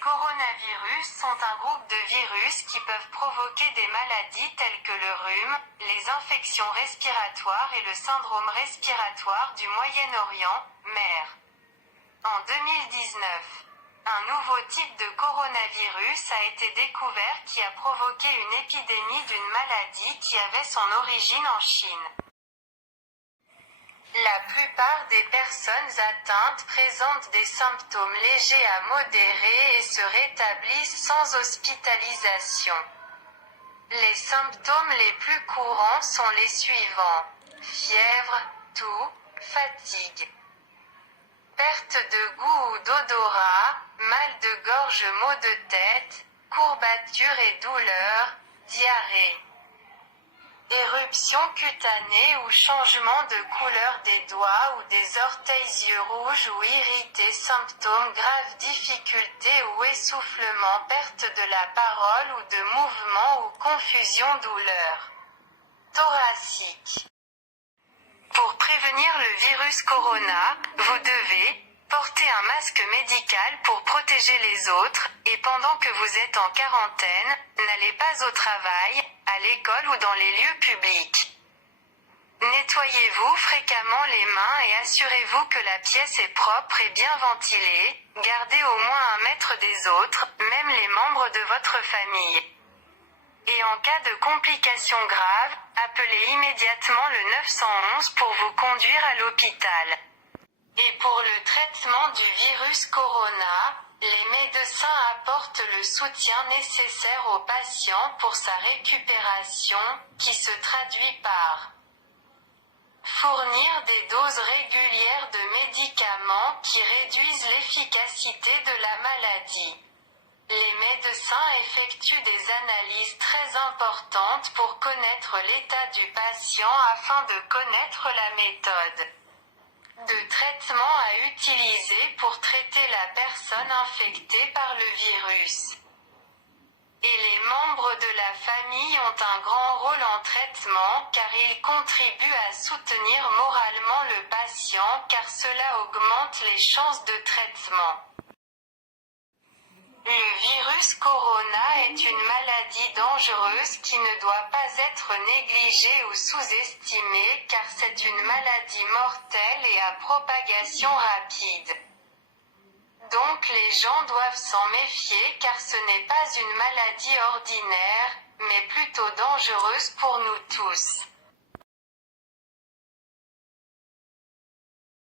coronavirus sont un groupe de virus qui peuvent provoquer des maladies telles que le rhume, les infections respiratoires et le syndrome respiratoire du Moyen-Orient, MER. En 2019, un nouveau type de coronavirus a été découvert qui a provoqué une épidémie d'une maladie qui avait son origine en Chine. La plupart des personnes atteintes présentent des symptômes légers à modérés et se rétablissent sans hospitalisation. Les symptômes les plus courants sont les suivants: fièvre, toux, fatigue, perte de goût ou d'odorat, mal de gorge, maux de tête, courbatures et douleurs, diarrhée, éruption cutanée ou changement de couleur des doigts ou des orteils, yeux rouges ou irrités, symptômes graves, difficultés ou essoufflement, perte de la parole ou de mouvement ou confusion, douleur thoracique. Pour prévenir le virus corona, vous devez porter un masque médical pour protéger les autres, et pendant que vous êtes en quarantaine, n'allez pas au travail, à l'école ou dans les lieux publics. Nettoyez-vous fréquemment les mains et assurez-vous que la pièce est propre et bien ventilée. Gardez au moins 1 mètre des autres, même les membres de votre famille. Et en cas de complications graves, appelez immédiatement le 911 pour vous conduire à l'hôpital. Et pour le traitement du virus corona, les médecins apportent le soutien nécessaire au patient pour sa récupération, qui se traduit par fournir des doses régulières de médicaments qui réduisent l'efficacité de la maladie. Les médecins effectuent des analyses très importantes pour connaître l'état du patient afin de connaître la méthode de traitement à utiliser pour traiter la personne infectée par le virus. Et les membres de la famille ont un grand rôle en traitement car ils contribuent à soutenir moralement le patient car cela augmente les chances de traitement. Le virus corona est une maladie dangereuse qui ne doit pas être négligée ou sous-estimée car c'est une maladie mortelle et à propagation rapide. Donc les gens doivent s'en méfier car ce n'est pas une maladie ordinaire, mais plutôt dangereuse pour nous tous.